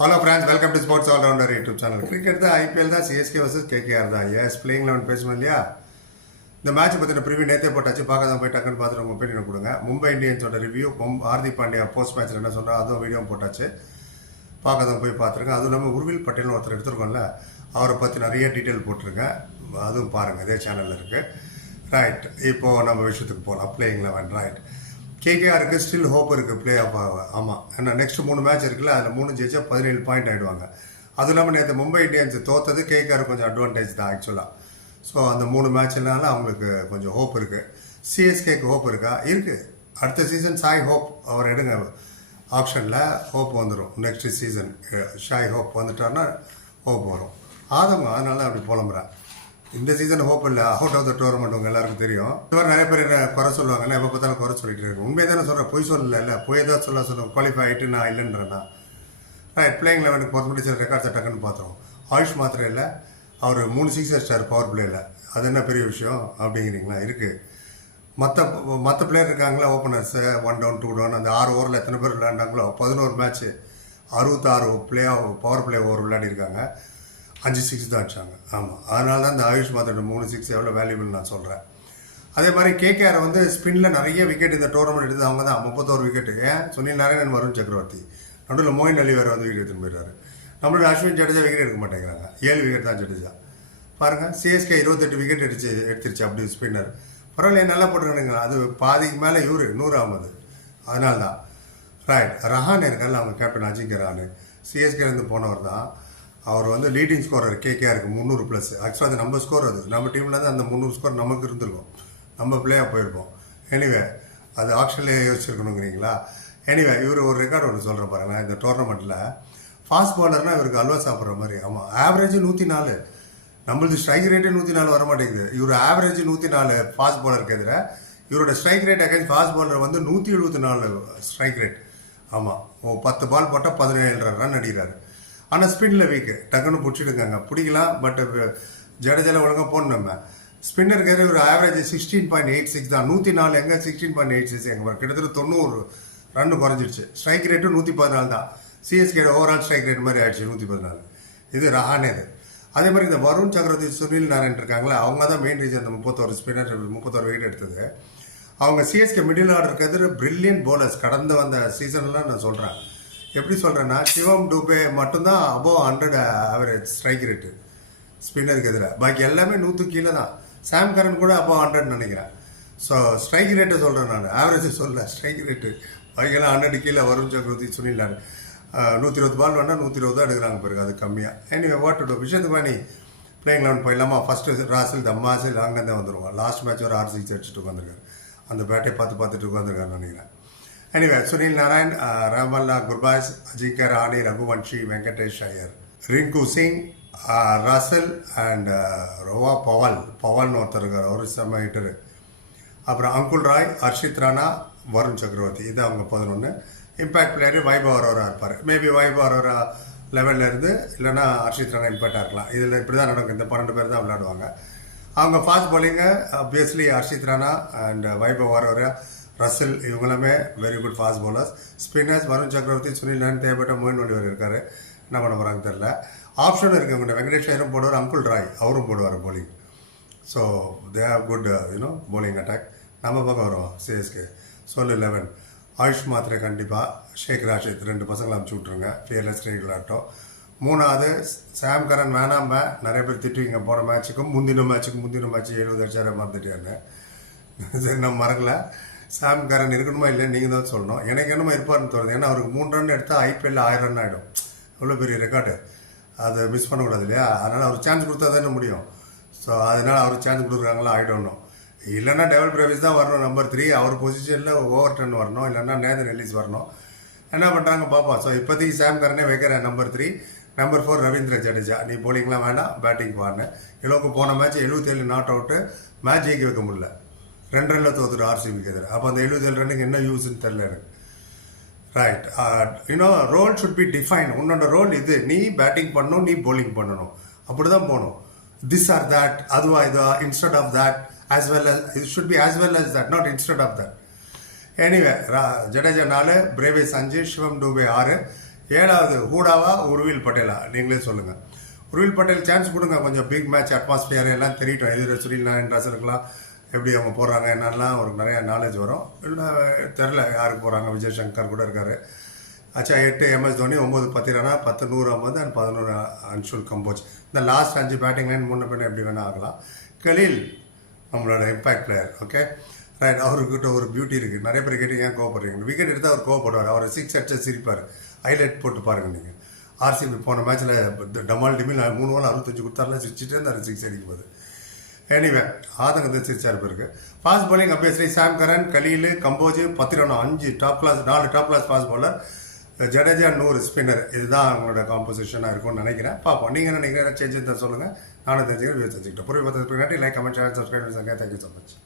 Hello friends, welcome to Sports All Rounder YouTube channel. Cricket தான் IPL தான் CSK vs KKR தான். Yes, playing 11 பேசணும் இல்லையா? இந்த மேட்ச் பற்றின ப்ரிவியூ நேற்றே போட்டாச்சு. பார்க்காத போய் டக்குன்னு பார்த்துட்டு உங்கள் ஒப்பீனியன் கொடுங்க. மும்பை இந்தியன்ஸோட ரிவ்யூ ஹார்திக் பாண்டியா போஸ்ட் மேட்ச்சில் என்ன சொல்கிறா அதுவும் வீடியோ போட்டாச்சு. பார்க்காதவங்க போய் பார்த்துருங்க. அதுவும் இல்லாமல் உருவில் பட்டேல்னு ஒருத்தர் எடுத்துருக்கோம்ல, அவரை பற்றி நிறைய டீட்டெயில் போட்டிருக்கேன். அதுவும் பாருங்கள், இதே சேனலில் இருக்குது. ரைட், இப்போது நம்ம விஷயத்துக்கு போகலாம். Playing 11 right. கேகேஆருக்கு ஸ்டில் ஹோப் இருக்குது பிளே ஆஃப் ஆக. ஆமாம், ஏன்னா நெக்ஸ்ட் 3 மேட்ச் இருக்குல்ல, அதில் 3 ஜெயிச்சா 17 பாயிண்ட் ஆகிடுவாங்க. அதுவும் இல்லாமல் நேற்று மும்பை இந்தியன்ஸ் தோத்தது கேகேஆர் கொஞ்சம் அட்வான்டேஜ் தான் ஆக்சுவலாக. ஸோ அந்த 3 மேட்ச்னால அவங்களுக்கு கொஞ்சம் ஹோப் இருக்குது. சிஎஸ்கேக்கு ஹோப் இருக்கா? இருக்குது. அடுத்த சீசன் சாய் ஹோப் அவர் எடுங்க, ஆப்ஷனில் ஹோப் வந்துடும். நெக்ஸ்ட் சீசன் ஷாய் ஹோப் வந்துட்டார்னா ஹோப் வரும். ஆதங்க அதனால தான் அப்படி புலம்புறேன். இந்த சீசன் ஹோப் இல்லை, அவுட் ஆஃப் த டோர்னமெண்ட் உங்கள் எல்லாருக்கும் தெரியும். இவர் நிறைய பேர் என்ன குறை சொல்லுவாங்கல்ல, எப்போ பார்த்தாலும் குறை சொல்லிட்டு இருக்கு. உண்மையை தானே சொல்கிறேன், பொய் சொல்லல, பொய் தான் சொல்லுவோம். குவாலிஃபை ஆகிட்டு நான் இல்லைன்றேன்னா ரைட். பிளேயிங் 11க்கு பொறுத்த முடிச்சு ரெக்கார்ட்ஸை டக்குன்னு பார்த்துருவோம். ஆயுஷ் மாத்திரம் இல்லை, அவர் 3 6 அடிச்சார் பவர் பிளேயில். அது என்ன பெரிய விஷயம் அப்படிங்கிறீங்களா? இருக்குது. மற்ற பிளேயர் இருக்காங்களா, ஓப்பனர்ஸு 1 down 2 down, அந்த 6 ஓவரில் எத்தனை பேர் விளையாண்டாங்களோ 11 மேட்ச்சு 66 பவர் பிளே ஓவர் விளையாடிருக்காங்க. 5 6 தான் அடிச்சாங்க. ஆமாம், அதனால தான் இந்த ஆயுஷ் மாத்திரம் 3 6 எவ்வளோ வேல்யூபிள் நான் சொல்கிறேன். அதே மாதிரி கேகேஆர் வந்து ஸ்பின்னில் நிறைய விக்கெட் இந்த டோர்னமெண்ட் எடுத்து அவங்க தான் 31 விக்கெட்டு. ஏன் சுனில் நாராயணன், வருண் சக்கரவர்த்தி, நடுவில் மோயின் அலி வேறு வந்து விக்கெட் எடுத்துன்னு போயிடுறாரு. நம்மளோட அஸ்வின் ஜடேஜா விக்கெட் எடுக்க மாட்டேங்கிறாங்க. 7 விக்கெட் தான் ஜடேஜா. பாருங்கள், சிஎஸ்கே 28 விக்கெட் எடுத்துருச்சு அப்படி ஸ்பின்னர். பரவாயில்ல, நல்லா போட்டுருக்கானுங்களா. அது பாதிக்கு மேலே 100 ஆகுது. அதனால தான் ரைட். ரஹான் இருக்கார்ல, அவங்க கேப்டன் அஜிங்க ரஹான், சிஎஸ்கேலேருந்து போனவர் தான். அவர் வந்து லீடிங் ஸ்கோரர் கேகேஆருக்கு 300+. ஆக்சுவலாக அது நம்ம ஸ்கோர், அது நம்ம டீமில் தான் அந்த 300 ஸ்கோர் நமக்கு இருந்திருக்கும், நம்ம பிளேயாக போயிருப்போம். எனிவே அது ஆப்ஷன்லேயே யோசிச்சிருக்கணுங்கிறீங்களா? எனிவே இவர் ஒரு ரெக்கார்டு ஒன்று சொல்கிறேன் பாருங்களேன். இந்த டோர்னமெண்ட்டில் ஃபாஸ்ட் பாலர்னால் இவருக்கு அல்வா சாப்பிட்ற மாதிரி. ஆமாம், ஆவரேஜ் 104. நம்மளது ஸ்ட்ரைக் ரேட்டே 104 வர மாட்டேங்குது. இவர் ஆவரேஜ் 104 ஃபாஸ்ட் பாலருக்கு எதிராக. இவரோட strike rate against fast bowler வந்து 174 ஸ்ட்ரைக் ரேட். ஆமாம், 10 பால் போட்டால் 17 ரன் அடிக்கிறாரு. ஆனால் ஸ்பின்னில் வீக்கு, டக்குன்னு பிடிச்சிடுங்க, பிடிக்கலாம். பட் ஜடேஜாவில் ஒழுங்காக போடணும். நம்ம ஸ்பின்னருக்கு எதிராக ஒரு ஆவரேஜ் 16.86 தான். 104 எங்கே, 16.86 எங்கே, கிட்டத்தட்ட 90 ரன் குறைஞ்சிடுச்சு. ஸ்ட்ரைக் ரேட்டும் 114 தான். சிஎஸ்கே ஓவரால் ஸ்ட்ரைக் ரேட் மாதிரி ஆயிடுச்சு 114. இது ரஹானே. அதே மாதிரி இந்த வருண் சக்கரவர்த்தி, சுனில் நாராயண் இருக்காங்களா, அவங்க தான் மெயின் ரீசன். அந்த 31 ஸ்பின்னர் 31 விக்கெட் எடுத்தது. அவங்க சிஎஸ்கே மிடில் ஆர்டருக்கு எதிராக பிரில்லியன்ட் போலர்ஸ் கடந்து வந்த சீசன்லாம் நான் சொல்கிறேன். எப்படி சொல்கிறேன்னா, சிவம் டூபே மட்டும்தான் அபோவ் 100 ஆவரேஜ் ஸ்ட்ரைக் ரேட்டு ஸ்பின்னருக்கு எதிராக. பாக்கி எல்லாமே 100 கீழே தான். சாம் கரன் கூட அபோவ் 100 நினைக்கிறேன். ஸோ ஸ்ட்ரைக் ரேட்டை சொல்கிறேன் நான், ஆவரேஜ் சொல்ல ஸ்ட்ரைக் ரேட்டு. பாக்கியெல்லாம் 100 கீழே. வருண் சக்கரவர்த்தி, சுனில் நாராயண் 120 பால் வேணால் 120 தான் எடுக்கிறாங்க பிறகு, அது கம்மியாக. Anyway what to do. விஷயத்துக்கு பண்ணி பிளேயிங் 11 போயிடலாமா? ஃபஸ்ட்டு ராசில் தம்மாசில் அங்கேருந்து வந்துடுவாங்க. லாஸ்ட் மேட்ச் ஒரு 6 6 அடிச்சுட்டு உட்காந்துருக்காரு. அந்த பேட்டை பார்த்துட்டு உட்காந்துருக்காருன்னு நினைக்கிறேன். Anyway Sunil Narine, Rahmanullah Gurbaz, Ajinkya Rahane, Raghuvanshi, Venkatesh Iyer, Rinku Singh, Russell and Rovman பவல்னு ஒருத்தர் இருக்கார், ஒரு செம்ம ஹிட்டரு. அப்புறம் அங்குல் ராய், ஹர்ஷித் ராணா, வருண் சக்கரவர்த்தி, இது அவங்க 11. இம்பேக்ட் பிளேயர் வைபவ் அரோரா இருப்பார். மேபி வைபவ் அரோரா லெவலில் இருந்து, இல்லைனா ஹர்ஷித் ராணா இம்பேக்டாக இருக்கலாம். இதில் இப்படி தான் நடக்கும். இந்த 12 பேர் தான் விளையாடுவாங்க. அவங்க fast bowling obviously Harshit Rana and Vaibhav Arora, Russell, இவங்களுமே very good fast bowlers. Spinners Varun Chakravarthy, Sunil Narayan, தேவைப்பட்ட மோயின் அலி இருக்கார். என்ன பண்ண போகிறாங்க தெரில. ஆப்ஷன் இருக்குது அவங்க. வெங்கடேஷ் ஐயரும் போடுவார், அங்குல் ராய் அவரும் போடுவார் bowling. So they have good bowling attack. நம்ம பக்கம் வரும் சிஎஸ்கே. சொல்லு 11. ஆயுஷ் மாத்திரை கண்டிப்பாக. ஷேக் ராஷித் 2 பசங்களை அனுப்பிச்சி விட்ருங்க, ஃபியர்லெஸ் விளையாட்டும். 3வது சாம் கரன் வேணாம்ப. நிறைய பேர் திட்டுவீங்க, போன மேட்ச்சுக்கும் முந்தின மேட்ச் 70 அடிச்சார மறந்துட்டேன்னு. சரி, நம்ம மறக்கல. சாம் கரன் இருக்கணுமா இல்லை நீங்கள் தான் சொல்லணும். எனக்கு என்னமோ இருப்பார்னு தோணுது. ஏன்னா அவருக்கு 3 ரன் எடுத்தால் ஐபிஎல்ல 1000 ரன் ஆகிடும். அவ்வளோ பெரிய ரெக்கார்டு, அதை மிஸ் பண்ணக்கூடாது இல்லையா? அதனால் அவர் சான்ஸ் கொடுத்தா தானே முடியும். ஸோ அதனால் அவர் சான்ஸ் கொடுக்குறாங்களா ஆகிடணும். இல்லைன்னா டெவல் பிரேவிஸ் தான் வரணும் நம்பர் 3. அவர் பொசிஷனில் ஓவர் டர்ன் வரணும், இல்லைன்னா நேதன் எல்லிஸ் வரணும். என்ன பண்ணுறாங்க பாப்பா. ஸோ இப்போதைக்கு சாம் கரனே வைக்கிறேன் நம்பர் 3. நம்பர் 4 ரவீந்திர ஜடேஜா. நீ போலிங்லாம் வேண்டாம், பேட்டிங் வான்னு. இலோக்கு போன மேட்ச் 77 நாட் அவுட்டு, மேட்ச் ஜெயிக்க வைக்க முடியல. 2 ரன்னில் தோத்துட்டு ஆர்சிபிக்கு எதிராக. அப்போ அந்த 77 ரன்னுக்கு என்ன யூஸ்ன்னு தெரில எனக்கு. Right. Role should be define. உன்னோட ரோல் இது. நீ பேட்டிங் பண்ணணும், நீ போலிங் பண்ணணும், அப்படி தான் போகணும். திஸ் ஆர் தட், அதுவா இதா, instead of that, as well as it should be as well as that, not instead of that. Anyway Jadeja 4, Brevis 5, சிவம் டூபே 6, 7வது ஹூடாவா உருவில் பட்டேலா நீங்களே சொல்லுங்கள். உருவில் பட்டேல் சான்ஸ் கொடுங்க, கொஞ்சம் பிக் மேட்ச் அட்மாஸ்பியர் எல்லாம் தெரியட்டும். எதிர் சுனில் நாராயண் ரசலுக்கெல்லாம் எப்படி அவங்க போகிறாங்க என்னெல்லாம் ஒரு நிறைய நாலேஜ் வரும். இல்லை தெரில யாருக்கு போகிறாங்க. விஜய் சங்கர் கூட இருக்கார். அச்சா 8 MS தோனி, 9 10 ரனா, 10 100 அஹமது அண்ட் 11 அன்ஷுல் கம்போஜ். இந்த லாஸ்ட் 5 பேட்டிங் லைன் முன்ன பின்ன எப்படி வேணால் ஆகலாம். கலீல் நம்மளோட இம்பாக்ட் பிளேயர். Okay right. அவர்கிட்ட ஒரு பியூட்டி இருக்குது. நிறைய பேர் கேட்டு ஏன் கோவப்படுறீங்க. விக்கெட் எடுத்தால் அவர் கோவப்படுவார். அவர் 6 அடிச்சு சிரிப்பார். ஹைலைட் போட்டு பாருங்கள் நீங்கள். RCB போன மேட்ச்சில் டமால் டிமில் 3 ஓவர் 65 கொடுத்தாருல சிரிச்சுட்டே இருந்தார் 6 அடிக்கும் போது. எனிவே ஆதங்கத்தை சிரிச்சா இருப்பிருக்கு. Fast bowling obviously Sam Curran, Khaleel, Kamboj, 10 run, 5 top class, 4 top class fast bowler, Jadeja 100 spinner. இதுதான் அவங்களோட காம்போசிஷனாக இருக்கும்னு நினைக்கிறேன். பார்ப்போம். நீங்கள் என்ன நினைக்கிறேன் சேஞ்ச் தான் சொல்லுங்கள். நானும் தெரிஞ்சுக்கிறேன். தெரிஞ்சுக்கிட்டேன். பொருள் பார்த்து நன்றி. லைக், கமெண்ட், ஷேர், சப்ஸ்கிரைப் பண்ணுங்க. Thank you so much.